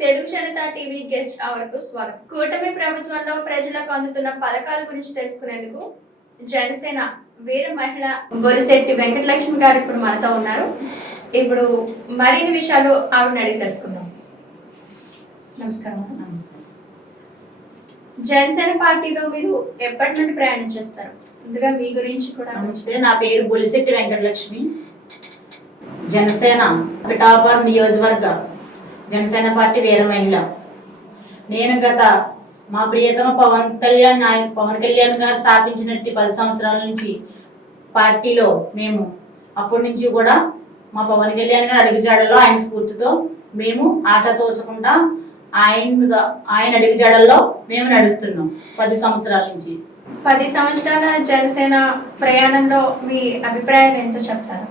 Telugu Janata TV guest hour కు స్వాగతం. కూటమి ప్రభుత్వంలో ప్రజలకు అందుతున్న పథకాల గురించి తెలుసుకునేందుకు జనసేన వీర మహిళ బొలిశెట్టి వెంకటలక్ష్మి గారు ఇప్పుడు మనతో ఉన్నారు. ఇప్పుడు మరిన్ని విషయాలు ఆవిడని అడిగి తెలుసుకుందాం. నమస్కారం. నమస్కారం. జనసేన పార్టీలో మీరు ఎప్పటి నుండి ప్రయాణం చేస్తారు? ముందుగా మీ గురించి కూడా. నమస్తే, నా పేరు బొలిశెట్టి వెంకటలక్ష్మి. జనసేన పిఠాపురం నియోజకవర్గ జనసేన పార్టీ వీర మహిళ. నేను గత మా ప్రియతమ పవన్ కళ్యాణ్ గారు స్థాపించినట్టు 10 సంవత్సరాల నుంచి పార్టీలో మేము అప్పటి నుంచి కూడా మా పవన్ కళ్యాణ్ గారు అడుగుజాడల్లో ఆయన స్ఫూర్తితో మేము ఆచతోచకుండా ఆయన అడుగుజాడల్లో మేము నడుస్తున్నాం 10 సంవత్సరాల నుంచి. 10 సంవత్సరాల జనసేన ప్రయాణంలో మీ అభిప్రాయాలు ఏంటో చెప్తారా?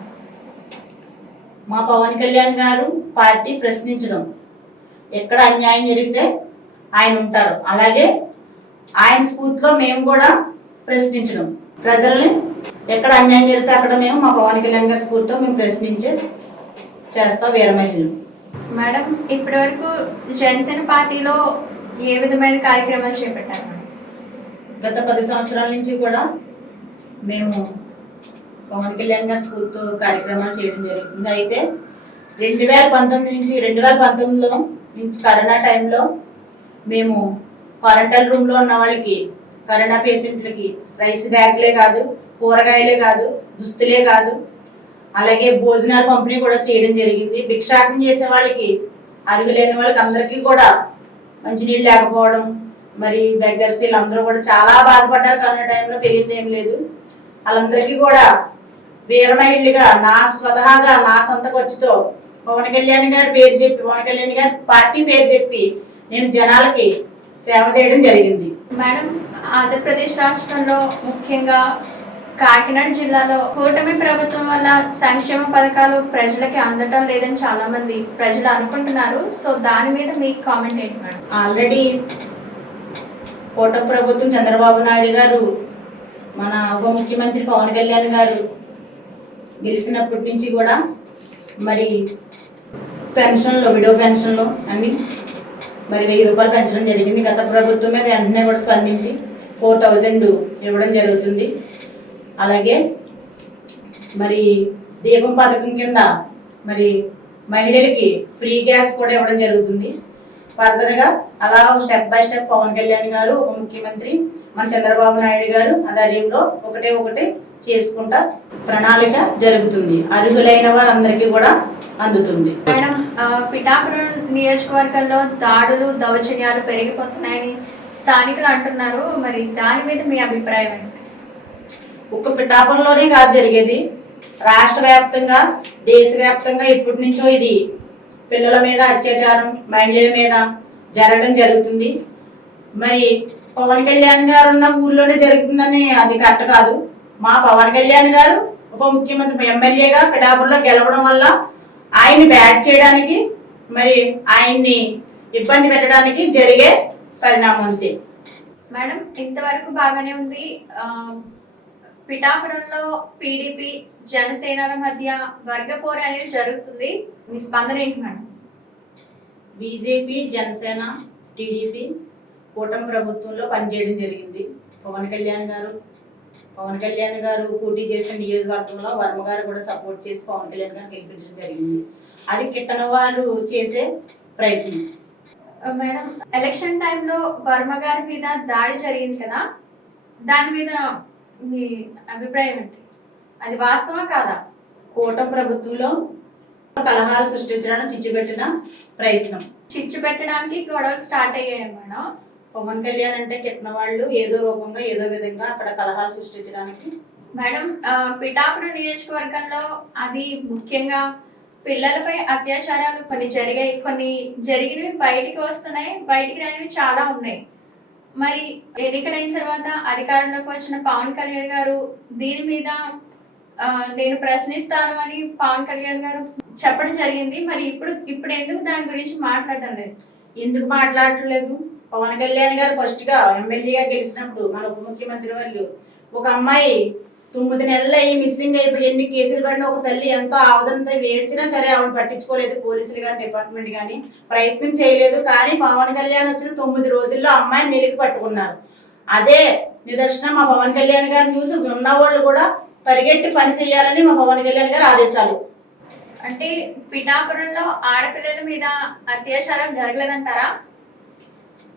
మా పవన్ కళ్యాణ్ గారు పార్టీ ప్రశ్నించడం, ఎక్కడ అన్యాయం జరిగితే ఆయన ఉంటారు, అలాగే ఆయన స్ఫూర్తిలో మేము కూడా ప్రశ్నించడం, ప్రజల్ని ఎక్కడ అన్యాయం జరిగితే అక్కడ మేము మా పవన్ కళ్యాణ్ గారి స్ఫూర్తితో మేము చేస్తాం వీర మహిళలు. మేడం, ఇప్పటి వరకు జనసేన పార్టీలో ఏ విధమైన కార్యక్రమాలు చేపట్టారు? గత 10 సంవత్సరాల నుంచి కూడా మేము పవన్ కళ్యాణ్ గారి స్ఫూర్తితో కార్యక్రమాలు చేయడం జరుగుతుంది. అయితే 2019లో కరోనా టైంలో మేము క్వారంటైన్ రూమ్లో ఉన్న వాళ్ళకి, కరోనా పేషెంట్లకి రైస్ బ్యాగ్లే కాదు, కూరగాయలే కాదు, దుస్తులే కాదు, అలాగే భోజనాలు పంపిణీ కూడా చేయడం జరిగింది. భిక్షాటన చేసే వాళ్ళకి, అరుగులేని వాళ్ళకి అందరికీ కూడా మంచినీళ్ళు లేకపోవడం, మరి బెగ్గర్స్ వీళ్ళందరూ కూడా చాలా బాధపడ్డారు. కరోనా టైంలో తెలియదు ఏం లేదు. వాళ్ళందరికీ కూడా వీరమహిళగా స్వతహాగా నా సొంత ఖర్చుతో పవన్ కళ్యాణ్ గారి పేరు చెప్పి, పవన్ కళ్యాణ్ గారి పార్టీ పేరు చెప్పి నేను జనాలకి సేవ చేయడం జరిగింది. మేడం, ఆంధ్రప్రదేశ్ రాష్ట్రంలో ముఖ్యంగా కాకినాడ జిల్లాలో కూటమి ప్రభుత్వం వల్ల సంక్షేమ పథకాలు ప్రజలకి అందటం లేదని చాలా మంది ప్రజలు అనుకుంటున్నారు. సో దాని మీద మీ కామెంట్ ఏంటి మేడం? ఆల్రెడీ కూటమి ప్రభుత్వం చంద్రబాబు నాయుడు గారు, మన ఉప ముఖ్యమంత్రి పవన్ కళ్యాణ్ గారు గెలిచినప్పటి నుంచి కూడా మరి పెన్షన్లు, విడో పెన్షన్లు అన్నీ మరి 1000 రూపాయలు పెంచడం జరిగింది. గత ప్రభుత్వం మీద వెంటనే కూడా స్పందించి 4000 ఇవ్వడం జరుగుతుంది. అలాగే మరి దీపం పథకం కింద మరి మహిళలకి ఫ్రీ గ్యాస్ కూడా ఇవ్వడం జరుగుతుంది. ఫర్దర్గా అలా step by step Pawan Kalyan గారు, ఉప ముఖ్యమంత్రి మన చంద్రబాబు నాయుడు గారు ఆధ్వర్యంలో ఒకటే చేసుకుంటా ప్రణాళిక జరుగుతుంది. అర్హులైన వారందరికీ కూడా అందుతుంది. మేడం, పిఠాపురం నియోజకవర్గంలో దాడులు, దౌర్జన్యాలు పెరిగిపోతున్నాయని స్థానికులు అంటున్నారు. మరి దాని మీద మీ అభిప్రాయం ఏంటి? ఒక్క పిఠాపురంలోనే కాదు జరిగేది, రాష్ట్ర వ్యాప్తంగా, దేశవ్యాప్తంగా ఇప్పటి నుంచో ఇది పిల్లల మీద అత్యాచారం, మహిళల మీద జరగడం జరుగుతుంది. మరి పవన్ కళ్యాణ్ గారు ఉన్న ఊళ్ళోనే జరుగుతుందని అది కరెక్ట్ కాదు. మా పవన్ కళ్యాణ్ గారు ఉప ముఖ్యమంత్రి ఎమ్మెల్యేగా పిఠాపురంలో గెలవడం వల్ల ఆయన్ని బ్యాట్ చేయడానికి, మరి ఆయన్ని ఇబ్బంది పెట్టడానికి జరిగే పరిణామం అంతే. మేడం, ఇంతవరకు బాగానే ఉంది. పిఠాపురంలో టీడీపీ జనసేనల మధ్య వర్గ పోరు అనేది జరుగుతుంది. మీ స్పందన ఏంటి మేడం? బీజేపీ, జనసేన, టీడీపీ కూటమి ప్రభుత్వంలో పనిచేయడం జరిగింది. పవన్ కళ్యాణ్ గారు పోటీ చేసిన నియోజకవర్గంలో వర్మ గారు కూడా సపోర్ట్ చేసి పవన్ కళ్యాణ్ గారు గెలిపించడం జరిగింది. అది కిట్టన వారు చేసే ప్రయత్నం. మేడం, ఎలక్షన్ టైంలో వర్మ గారి మీద దాడి జరిగింది కదా, దాని మీద మీ అభిప్రాయం ఏంటి? అది వాస్తవా కాదా? కూటమి ప్రభుత్వంలో కలహాలు సృష్టించడానికి చిచ్చు పెట్టడానికి గొడవలు స్టార్ట్ అయ్యాయి మేడం. పవన్ కళ్యాణ్ అంటే కిట్టిన వాళ్ళు ఏదో రూపంగా ఏదో విధంగా అక్కడ కలహాలు సృష్టించడానికి. మేడం, పిఠాపురం నియోజకవర్గంలో అది ముఖ్యంగా పిల్లలపై అత్యాచారాలు కొన్ని జరిగాయి, కొన్ని జరిగినవి బయటికి వస్తున్నాయి, బయటికి రానివి చాలా ఉన్నాయి. మరి ఎన్నికలైన తర్వాత అధికారంలోకి వచ్చిన పవన్ కళ్యాణ్ గారు దీని మీద నేను ప్రశ్నిస్తాను అని పవన్ కళ్యాణ్ గారు చెప్పడం జరిగింది. మరి ఇప్పుడు ఎందుకు దాని గురించి మాట్లాడడం లేదు? ఎందుకు మాట్లాడట్లేదు? పవన్ కళ్యాణ్ గారు ఫస్ట్ గా ఎమ్మెల్యేగా గెలిచినప్పుడు మన ఉప ముఖ్యమంత్రి వాళ్ళు ఒక అమ్మాయి 9 నెలలు అయ్యి మిస్సింగ్ అయిపోయి ఎన్ని కేసులు పడిన ఒక తల్లి ఎంతో ఆవదంతో వేడ్చినా సరే ఆవిడ పట్టించుకోలేదు. పోలీసులు కానీ డిపార్ట్మెంట్ కానీ ప్రయత్నం చేయలేదు. కానీ పవన్ కళ్యాణ్ వచ్చిన 9 రోజుల్లో అమ్మాయిని నిలిపి పట్టుకున్నారు. అదే నిదర్శనం మా పవన్ కళ్యాణ్ గారి న్యూస్ ఉన్న వాళ్ళు కూడా పరిగెట్టి పని చేయాలని మా పవన్ కళ్యాణ్ గారు ఆదేశాలు. అంటే పిఠాపురంలో ఆడపిల్లల మీద అత్యాచారం జరగలేదంటారా?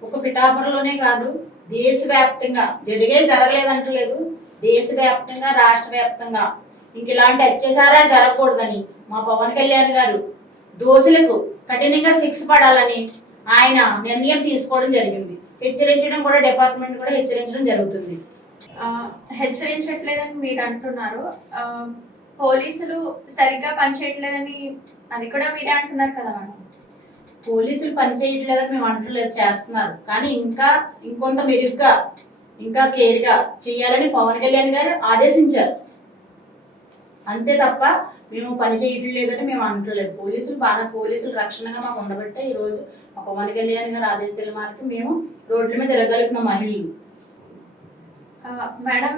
ఒక పిఠాపురంలోనే కాదు, దేశవ్యాప్తంగా జరగలేదంటలేదు. దేశవ్యాప్తంగా, రాష్ట్ర వ్యాప్తంగా ఇంక ఇలాంటి అత్యాచారాలు జరగకూడదని మా పవన్ కళ్యాణ్ గారు దోషులకు కఠినంగా శిక్ష పడాలని ఆయన నిర్ణయం తీసుకోవడం జరిగింది. హెచ్చరించడం కూడా డిపార్ట్మెంట్ కూడా హెచ్చరించడం జరుగుతుంది. హెచ్చరించట్లేదని మీరు అంటున్నారు, పోలీసులు సరిగ్గా పనిచేయట్లేదని అది కూడా మీరే అంటున్నారు కదా మేడం. పోలీసులు పని చేయట్లేదని మేము అంటలేదు, చేస్తున్నారు. కానీ ఇంకొంత మెరుగ్గా ఇంకా కేర్గా చేయాలని పవన్ కళ్యాణ్ గారు ఆదేశించారు. అంతే తప్ప మేము పని చేయట్లేదని మేము అంటలేదు. పోలీసులు రక్షణగా మాకు ఉండబట్టే ఈరోజు మా పవన్ కళ్యాణ్ గారు ఆదేశాల మేరకు మేము రోడ్ల మీద తిరగలుగుతున్నాం మహిళలు. మేడం,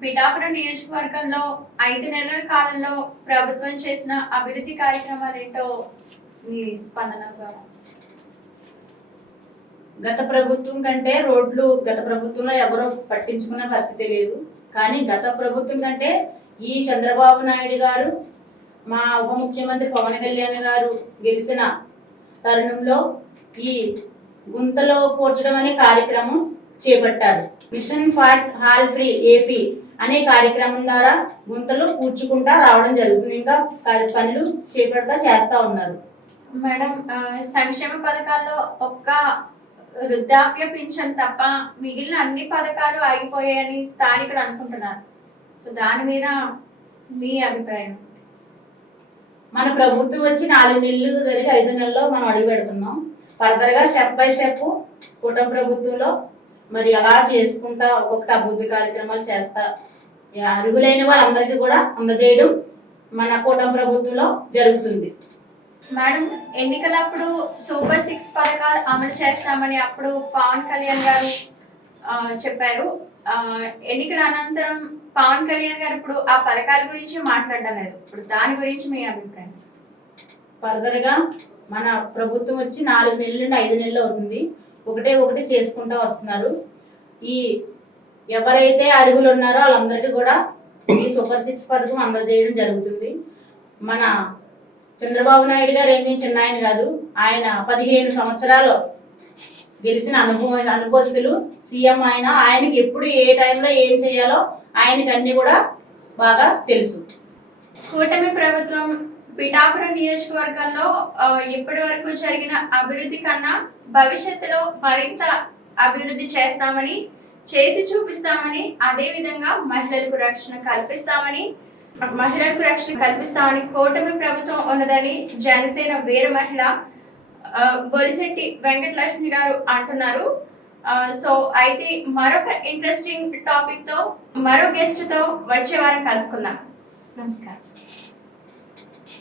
పిఠాపురం నియోజకవర్గంలో 5 నెలల కాలంలో ప్రభుత్వం చేసిన అభివృద్ధి కార్యక్రమాలు ఏంటో మీ స్పందన? గత ప్రభుత్వం కంటే రోడ్లు గత ప్రభుత్వంలో ఎవరో పట్టించుకున్న పరిస్థితి లేదు. కానీ గత ప్రభుత్వం కంటే ఈ చంద్రబాబు నాయుడు గారు, మా ఉప ముఖ్యమంత్రి పవన్ కళ్యాణ్ గారు గెలిచిన తరుణంలో ఈ గుంతలో పోర్చడం అనే కార్యక్రమం చేపట్టారు. Mission for all free AP అనే కార్యక్రమం ద్వారా గుంతలు పూడ్చుకుంటా రావడం జరుగుతుంది. ఇంకా పనులు చేస్తా ఉన్నారు. మేడం, సంక్షేమ పథకాల్లో ఒక్క వృద్ధాప్య పింఛన్ తప్ప మిగిలిన అన్ని పథకాలు ఆగిపోయాయని స్థానికులు అనుకుంటున్నారు. సో దాని మీద మీ అభిప్రాయం? మన ప్రభుత్వం వచ్చి 4 నెలలు జరిగి 5 నెలల్లో మనం అడుగు పెడుతున్నాం. ఫర్దర్గా స్టెప్ బై స్టెప్ కూటమి ప్రభుత్వంలో మరి అలా చేసుకుంటా ఒక్కొక్కటి అభివృద్ధి కార్యక్రమాలు చేస్తా అర్హులైన వాళ్ళందరికీ కూడా అందజేయడం మన కూటమి ప్రభుత్వంలో జరుగుతుంది. మేడం, ఎన్నికలప్పుడు సూపర్ 6 పథకాలు అమలు చేస్తామని అప్పుడు పవన్ కళ్యాణ్ గారు చెప్పారు. ఎన్నికల అనంతరం పవన్ కళ్యాణ్ గారు ఇప్పుడు ఆ పథకాల గురించి మాట్లాడడం లేదు. ఇప్పుడు దాని గురించి మీ అభిప్రాయం? ఫర్దర్గా మన ప్రభుత్వం వచ్చి 4 నెలల నుండి 5 నెలలు అవుతుంది. ఒకటే చేసుకుంటూ వస్తున్నారు. ఈ ఎవరైతే అర్హులు ఉన్నారో వాళ్ళందరికీ కూడా ఈ సూపర్ 6 పథకం అందజేయడం జరుగుతుంది. మన చంద్రబాబు నాయుడు గారు ఏమీ చిన్న ఆయన కాదు. ఆయన 15 సంవత్సరాలు గెలిచిన అనుభవస్తులు సీఎం. ఆయనకి ఎప్పుడు ఏ టైంలో ఏం చేయాలో ఆయనకి అన్ని కూడా బాగా తెలుసు. కూటమి ప్రభుత్వం పిఠాపురం నియోజకవర్గంలో ఇప్పటి వరకు జరిగిన అభివృద్ధి కన్నా భవిష్యత్తులో మరింత అభివృద్ధి చేసి చూపిస్తామని, అదే విధంగా మహిళలకు రక్షణ కల్పిస్తామని కూటమి ప్రభుత్వం ఉన్నదని జనసేన వీర మహిళ బొలిశెట్టి వెంకటలక్ష్మి గారు అంటున్నారు. సో అయితే మరొక ఇంట్రెస్టింగ్ టాపిక్ తో మరో గెస్ట్ తో వచ్చే వారం కలుసుకుందాం. నమస్కారం.